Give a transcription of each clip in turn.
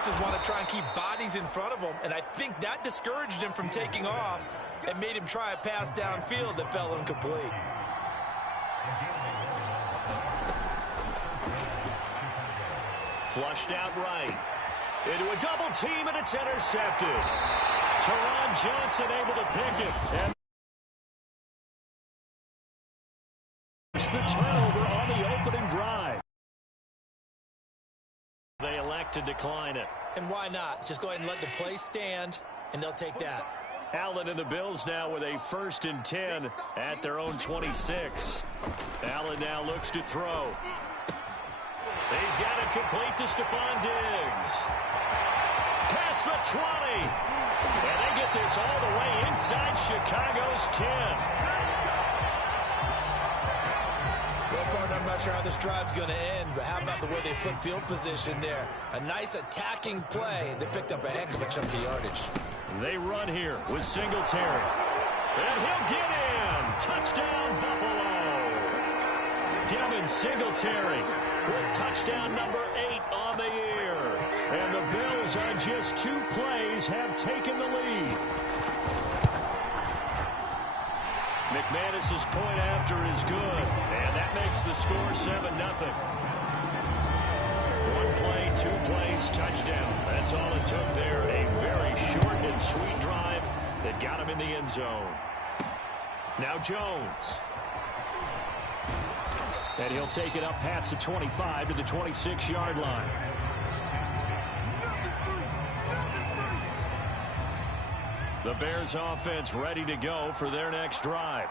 defenses want to try and keep bodies in front of them, and I think that discouraged him from taking off and made him try a pass downfield that fell incomplete. Flushed out right. Into a double team, and it's intercepted. Teron Johnson able to pick it. And the turnover on the opening drive. They elect to decline it. And why not? Just go ahead and let the play stand, and they'll take that. Allen and the Bills now with a 1st and 10 at their own 26. Allen now looks to throw. He's got it complete to Stephon Diggs. Past the 20. And they get this all the way inside Chicago's 10. Well, partner, I'm not sure how this drive's going to end, but how about the way they flip field position there? A nice attacking play. They picked up a heck of a chunk of yardage. They run here with Singletary. And he'll get in. Touchdown, Buffalo. Devin Singletary with touchdown number 8 on the year. And the Bills on just 2 plays have taken the lead. McManus's point after is good, and that makes the score 7-0. 1 play, 2 plays, touchdown. That's all it took there. A very short and sweet drive that got him in the end zone. Now Jones. And he'll take it up past the 25 to the 26-yard line. The Bears offense ready to go for their next drive.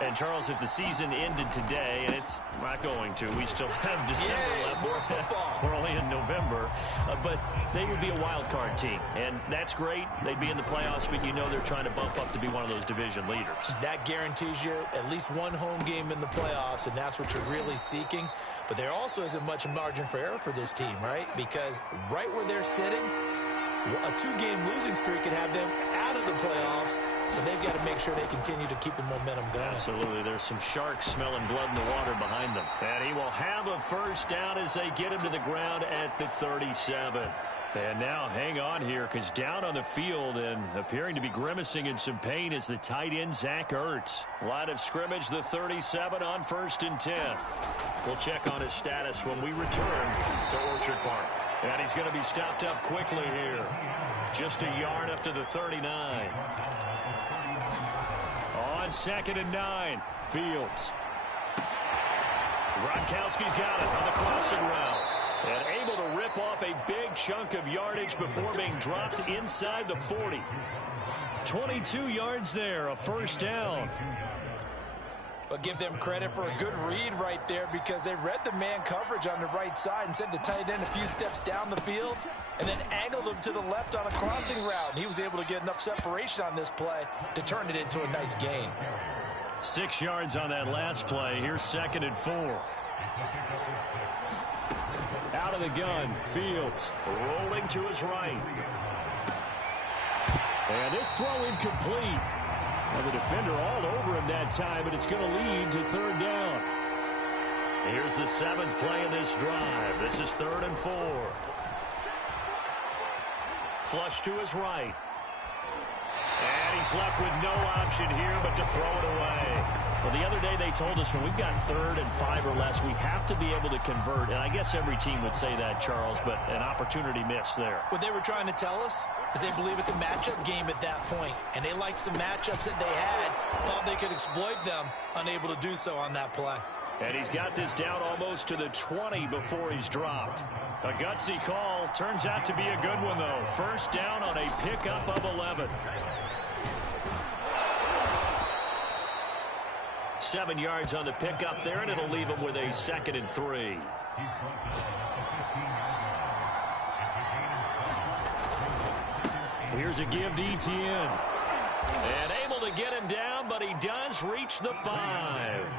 And, Charles, if the season ended today, and it's not going to, we still have December left. More football. We're only in November. But they would be a wild card team. And that's great. They'd be in the playoffs, but you know they're trying to bump up to be one of those division leaders. That guarantees you at least 1 home game in the playoffs, and that's what you're really seeking. But there also isn't much margin for error for this team, right? Because right where they're sitting, a 2-game losing streak could have them out of the playoffs, so they've got to make sure they continue to keep the momentum going. Absolutely. There's some sharks smelling blood in the water behind them. And he will have a first down as they get him to the ground at the 37. And now hang on here, because down on the field and appearing to be grimacing in some pain is the tight end, Zach Ertz. Line of scrimmage, the 37 on 1st and 10. We'll check on his status when we return to Orchard Park. And he's going to be stopped up quickly here. Just a yard up to the 39. On 2nd and 9, Fields. Gronkowski's got it on the crossing route. And able to rip off a big chunk of yardage before being dropped inside the 40. 22 yards there, a first down. But give them credit for a good read right there, because they read the man coverage on the right side and sent the tight end a few steps down the field and then angled him to the left on a crossing route. And he was able to get enough separation on this play to turn it into a nice gain. 6 yards on that last play. Here's 2nd and 4. Out of the gun, Fields rolling to his right. And this throw incomplete. Now the defender all over him that time, but it's going to lead to 3rd down. Here's the 7th play of this drive. This is 3rd and 4. Flush to his right. And he's left with no option here but to throw it away. Well, the other day they told us when we've got 3rd and 5 or less, we have to be able to convert. And I guess every team would say that, Charles, but an opportunity missed there. What they were trying to tell us is they believe it's a matchup game at that point. And they liked some matchups that they had, thought they could exploit them, unable to do so on that play. And he's got this down almost to the 20 before he's dropped. A gutsy call. Turns out to be a good one, though. First down on a pickup of 11. 7 yards on the pickup there, and it'll leave him with a 2nd and 3. Here's a give to Etienne. And able to get him down, but he does reach the 5.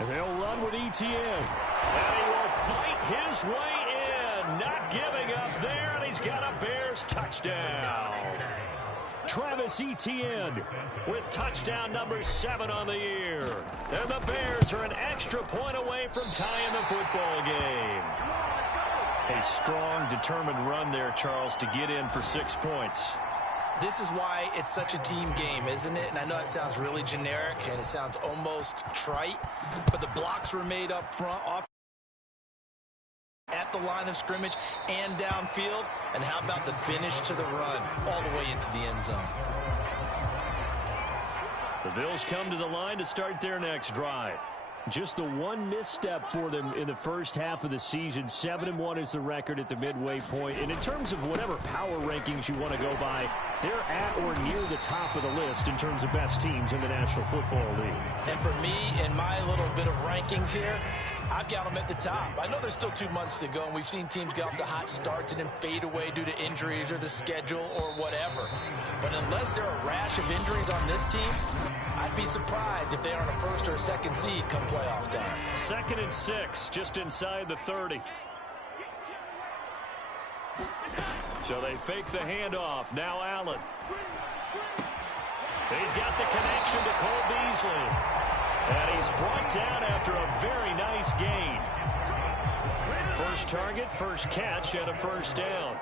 And they'll run with Etienne. And he will fight his way in. Not giving up there, and he's got a Bears touchdown. Travis Etienne with touchdown number 7 on the year. And the Bears are an extra point away from tying the football game. A strong, determined run there, Charles, to get in for 6 points. This is why it's such a team game, isn't it? And I know it sounds really generic and it sounds almost trite, but the blocks were made up front, off at the line of scrimmage and downfield. And how about the finish to the run all the way into the end zone? The Bills come to the line to start their next drive. Just the one misstep for them in the first half of the season. 7-1 is the record at the midway point. And in terms of whatever power rankings you want to go by, they're at or near the top of the list in terms of best teams in the National Football League. And for me, in my little bit of rankings here, I've got them at the top. I know there's still 2 months to go, and we've seen teams get off to hot starts and then fade away due to injuries or the schedule or whatever. But unless there are a rash of injuries on this team, I'd be surprised if they aren't a first or a second seed come playoff time. 2nd and 6, just inside the 30. So they fake the handoff. Now Allen. He's got the connection to Cole Beasley. And he's brought down after a very nice gain. First target, first catch, and a first down.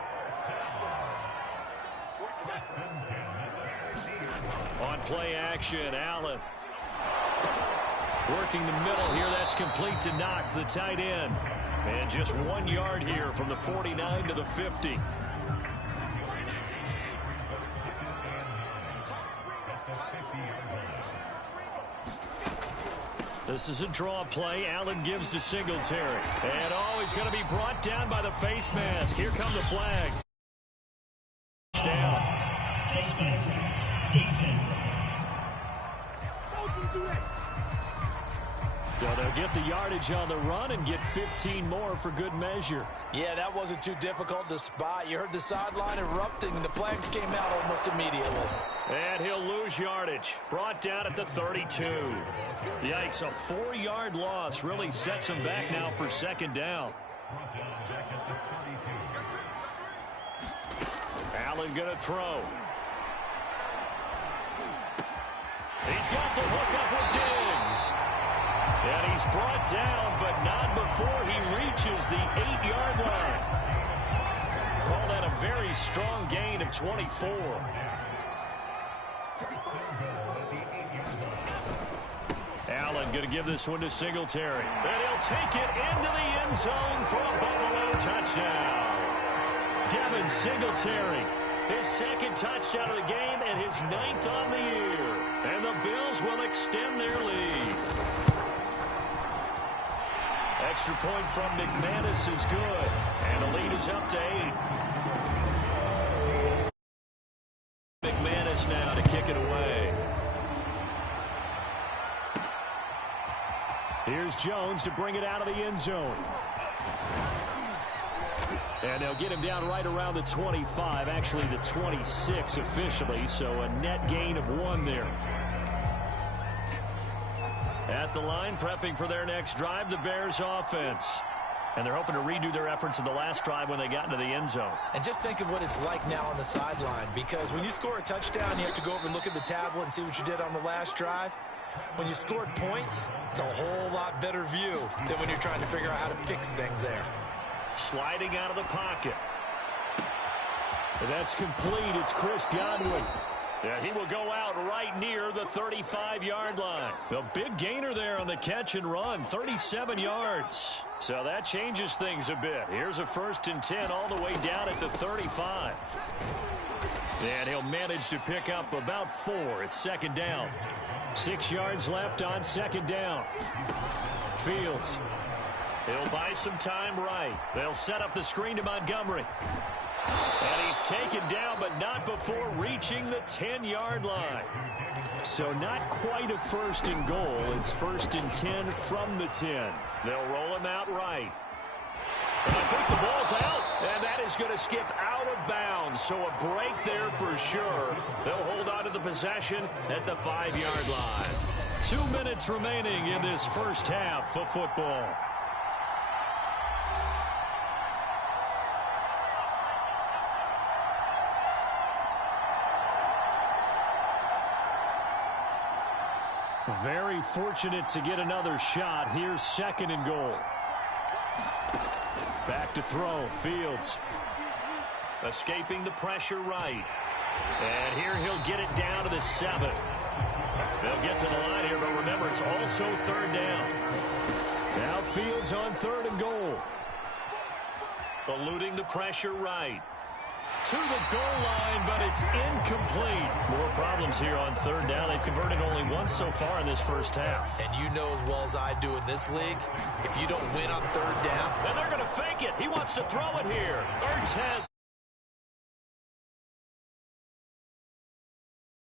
On play action, Allen. Working the middle here, that's complete to Knox, the tight end. And just 1 yard here from the 49 to the 50. This is a draw play. Allen gives to Singletary. And he's going to be brought down by the face mask. Here come the flags. Down. Face mask. Defense. So they'll get the yardage on the run and get 15 more for good measure. Yeah, that wasn't too difficult to spot. You heard the sideline erupting, and the flags came out almost immediately. And he'll lose yardage. Brought down at the 32. Yikes, a 4-yard loss really sets him back now for second down. Allen going to throw. He's got the hook up with Diggs. And he's brought down, but not before he reaches the 8-yard line. Call that a very strong gain of 24. Allen going to give this one to Singletary. And he'll take it into the end zone for a Buffalo touchdown. Devin Singletary, his 2nd touchdown of the game and his 9th on the year. And the Bills will extend their lead. Extra point from McManus is good. And the lead is up to 8. McManus now to kick it away. Here's Jones to bring it out of the end zone. And they'll get him down right around the 25, actually the 26 officially, so a net gain of 1 there. At the line, prepping for their next drive, the Bears offense. And they're hoping to redo their efforts in the last drive when they got into the end zone. And just think of what it's like now on the sideline, because when you score a touchdown, you have to go over and look at the tablet and see what you did on the last drive. When you scored points, it's a whole lot better view than when you're trying to figure out how to fix things there. Sliding out of the pocket. And that's complete. It's Chris Godwin. Yeah, he will go out right near the 35-yard line. A big gainer there on the catch and run, 37 yards. So that changes things a bit. Here's a 1st and 10 all the way down at the 35. And he'll manage to pick up about 4. It's 2nd down. 6 yards left on 2nd down. Fields. He'll buy some time right. They'll set up the screen to Montgomery. And he's taken down, but not before reaching the 10-yard line. So not quite a 1st and goal. It's 1st and 10 from the 10. They'll roll him out right. And I think the ball's out, and that is going to skip out of bounds. So a break there for sure. They'll hold on to the possession at the 5-yard line. 2 minutes remaining in this first half of football. Very fortunate to get another shot. Here's 2nd and goal. Back to throw. Fields. Escaping the pressure right. And here he'll get it down to the 7. They'll get to the line here, but remember, it's also 3rd down. Now Fields on 3rd and goal. Eluding the pressure right. To the goal line, but it's incomplete. More problems here on 3rd down. They've converted only once so far in this first half. And you know as well as I do in this league, if you don't win on 3rd down. And they're going to fake it. He wants to throw it here. Ertz has